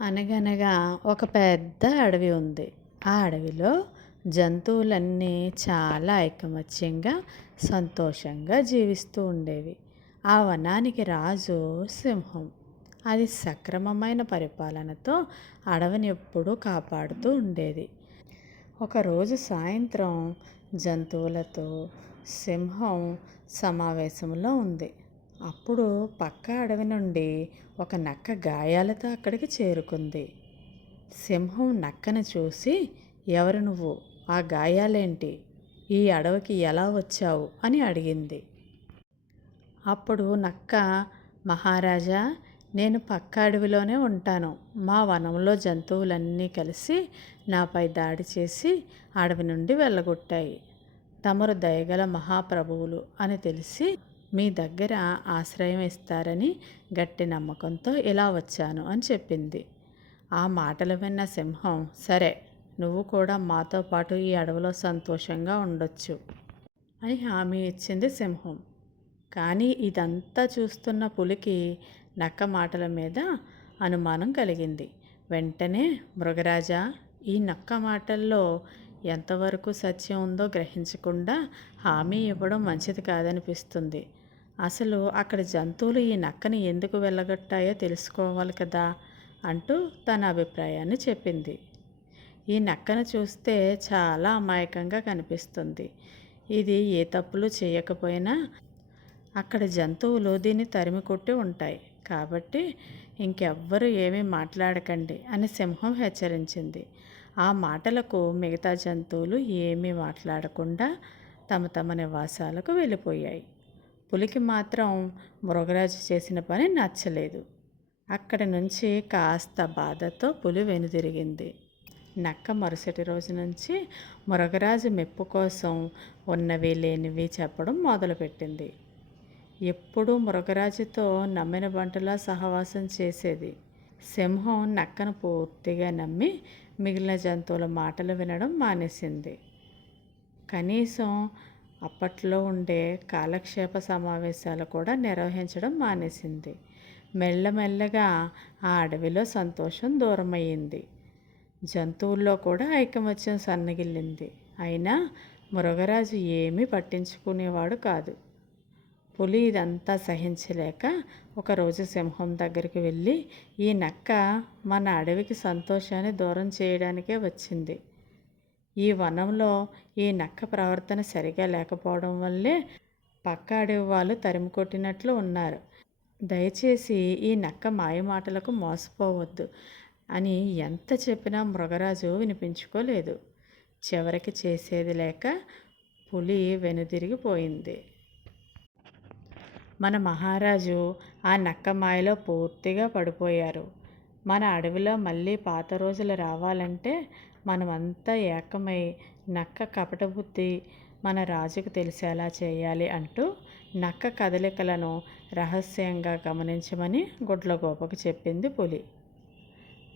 అనగనగా ఒక పెద్ద అడవి ఉంది. ఆ అడవిలో జంతువులన్నీ చాలా ఐకమత్యంగా, సంతోషంగా జీవిస్తూ ఉండేవి. ఆ వనానికి రాజు సింహం. అది సక్రమమైన పరిపాలనతో అడవిని ఎప్పుడూ కాపాడుతూ ఉండేది. ఒకరోజు సాయంత్రం జంతువులతో సింహం సమావేశంలో ఉంది. అప్పుడు పక్క అడవి నుండి ఒక నక్క గాయాలతో అక్కడికి చేరుకుంది. సింహం నక్కను చూసి, ఎవరు నువ్వు? ఆ గాయాలేంటి? ఈ అడవికి ఎలా వచ్చావు అని అడిగింది. అప్పుడు నక్క, మహారాజా, నేను పక్క అడవిలోనే ఉంటాను. మా వనంలో జంతువులన్నీ కలిసి నాపై దాడి చేసి అడవి నుండి వెళ్ళగొట్టాయి. తమరు దయగల మహాప్రభువులు అని తెలిసి మీ దగ్గర ఆశ్రయం ఇస్తారని గట్టి నమ్మకంతో ఇలా వచ్చాను అని చెప్పింది. ఆ మాటలు విన్న సింహం, సరే, నువ్వు కూడా మాతో పాటు ఈ అడవిలో సంతోషంగా ఉండొచ్చు అని హామీ ఇచ్చింది సింహం. కానీ ఇదంతా చూస్తున్న పులికి నక్క మాటల మీద అనుమానం కలిగింది. వెంటనే, మృగరాజా, ఈ నక్క మాటల్లో ఎంతవరకు సత్యం ఉందో గ్రహించకుండా హామీ ఇవ్వడం మంచిది కాదనిపిస్తుంది. అసలు అక్కడ జంతువులు ఈ నక్కని ఎందుకు వెళ్ళగొట్టాయో తెలుసుకోవాలి కదా అంటూ తన అభిప్రాయాన్ని చెప్పింది. ఈ నక్కను చూస్తే చాలా అమాయకంగా కనిపిస్తుంది. ఇది ఏ తప్పులు చేయకపోయినా అక్కడ జంతువులు దీన్ని తరిమి కొట్టి ఉంటాయి. కాబట్టి ఇంకెవ్వరూ ఏమీ మాట్లాడకండి అని సింహం హెచ్చరించింది. ఆ మాటలకు మిగతా జంతువులు ఏమీ మాట్లాడకుండా తమ తమ నివాసాలకు వెళ్ళిపోయాయి. పులికి మాత్రం మృగరాజు చేసిన పని నచ్చలేదు. అక్కడి నుంచి కాస్త బాధతో పులి వెనుదిరిగింది. నక్క మరుసటి రోజు నుంచి మృగరాజు మెప్పు కోసం ఉన్నవి లేనివి చెప్పడం మొదలుపెట్టింది. ఎప్పుడూ మృగరాజుతో నమ్మిన బంటులా సహవాసం చేసేది. సింహం నక్కను పూర్తిగా నమ్మి మిగిలిన జంతువుల మాటలు వినడం మానేసింది. కనీసం అప్పట్లో ఉండే కాలక్షేప సమావేశాలు కూడా నిర్వహించడం మానేసింది. మెల్లమెల్లగా ఆ అడవిలో సంతోషం దూరమయ్యింది. జంతువుల్లో కూడా ఐకమత్యం సన్నగిల్లింది. అయినా మృగరాజు ఏమీ పట్టించుకునేవాడు కాదు. పులి ఇదంతా సహించలేక ఒకరోజు సింహం దగ్గరికి వెళ్ళి, ఈ నక్క మన అడవికి సంతోషాన్ని దూరం చేయడానికే వచ్చింది. ఈ వనంలో ఈ నక్క ప్రవర్తన సరిగా లేకపోవడం వల్లే పక్క అడవి వాళ్ళు తరిమి కొట్టినట్లు ఉన్నారు. దయచేసి ఈ నక్క మాయమాటలకు మోసపోవద్దు అని ఎంత చెప్పినా మృగరాజు వినిపించుకోలేదు. చివరికి చేసేది లేక పులి వెనుదిరిగిపోయింది. మన మహారాజు ఆ నక్క మాయలో పూర్తిగా పడిపోయారు. మన అడవిలో మళ్ళీ పాత రోజులు రావాలంటే మనమంతా ఏకమై నక్క కపట బుద్ధి మన రాజుకు తెలిసేలా చేయాలి అంటూ నక్క కదలికలను రహస్యంగా గమనించమని గుడ్లగూబకు చెప్పింది పులి.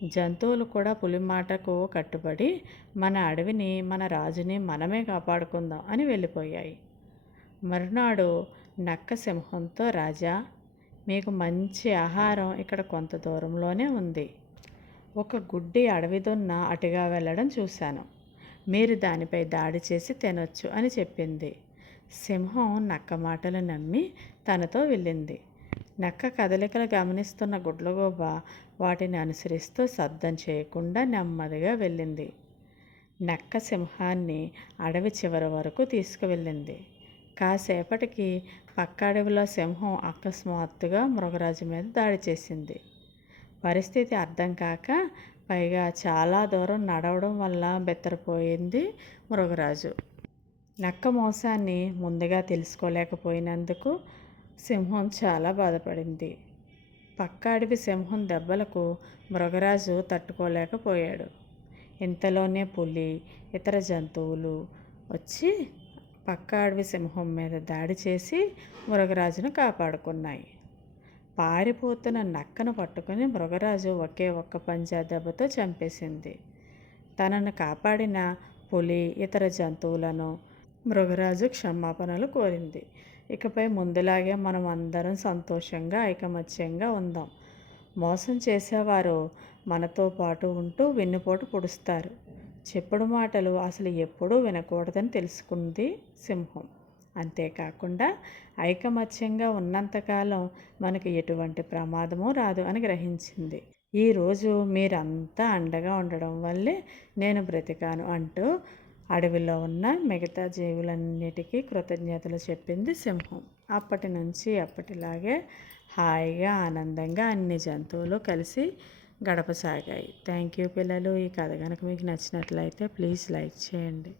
జంతువులు కూడా పులి మాటకు కట్టుబడి మన అడవిని, మన రాజుని మనమే కాపాడుకుందాం అని వెళ్ళిపోయాయి. మరునాడు నక్క సింహంతో, రాజా, మీకు మంచి ఆహారం ఇక్కడ కొంత దూరంలోనే ఉంది. ఒక గుడ్డి అడవి దున్న అటుగా వెళ్ళడం చూశాను. మీరు దానిపై దాడి చేసి తినొచ్చు అని చెప్పింది. సింహం నక్క మాటలు నమ్మి తనతో వెళ్ళింది. నక్క కదలికలు గమనిస్తున్న గుడ్లగూబ వాటిని అనుసరిస్తూ శబ్దం చేయకుండా నెమ్మదిగా వెళ్ళింది. నక్క సింహాన్ని అడవి చివరి వరకు తీసుకువెళ్ళింది. కాసేపటికి పక్క అడవిలో సింహం అకస్మాత్తుగా మృగరాజు మీద దాడి చేసింది. పరిస్థితి అర్థం కాక, పైగా చాలా దూరం నడవడం వల్ల బెత్తరపోయింది మృగరాజు. నక్క మోసాన్ని ముందుగా తెలుసుకోలేకపోయినందుకు సింహం చాలా బాధపడింది. పక్క అడవి సింహం దెబ్బలకు మృగరాజు తట్టుకోలేకపోయాడు. ఇంతలోనే పులి, ఇతర జంతువులు వచ్చి పక్క అడవి సింహం మీద దాడి చేసి మృగరాజును కాపాడుకున్నాయి. పారిపోతున్న నక్కను పట్టుకుని మృగరాజు ఒకే ఒక్క పంజా దెబ్బతో చంపేసింది. తనను కాపాడిన పులి, ఇతర జంతువులను మృగరాజు క్షమాపణలు కోరింది. ఇకపై ముందులాగే మనం అందరం సంతోషంగా, ఐకమత్యంగా ఉందాం. మోసం చేసేవారు మనతో పాటు ఉంటూ వెన్నుపోటు పొడుస్తారు. చెప్పుడు మాటలు అసలు ఎప్పుడూ వినకూడదని తెలుసుకుంది సింహం. అంతేకాకుండా ఐకమత్యంగా ఉన్నంతకాలం మనకి ఎటువంటి ప్రమాదము రాదు అని గ్రహించింది. ఈరోజు మీరంతా అండగా ఉండడం వల్లే నేను బ్రతికాను అంటూ అడవిలో ఉన్న మిగతా జీవులన్నిటికీ కృతజ్ఞతలు చెప్పింది సింహం. అప్పటి నుంచి అప్పటిలాగే హాయిగా ఆనందంగా అన్ని జంతువులు కలిసి గడపసాగాయి. థ్యాంక్ యూ పిల్లలు. ఈ కథ కనుక మీకు నచ్చినట్లయితే ప్లీజ్ లైక్ చేయండి.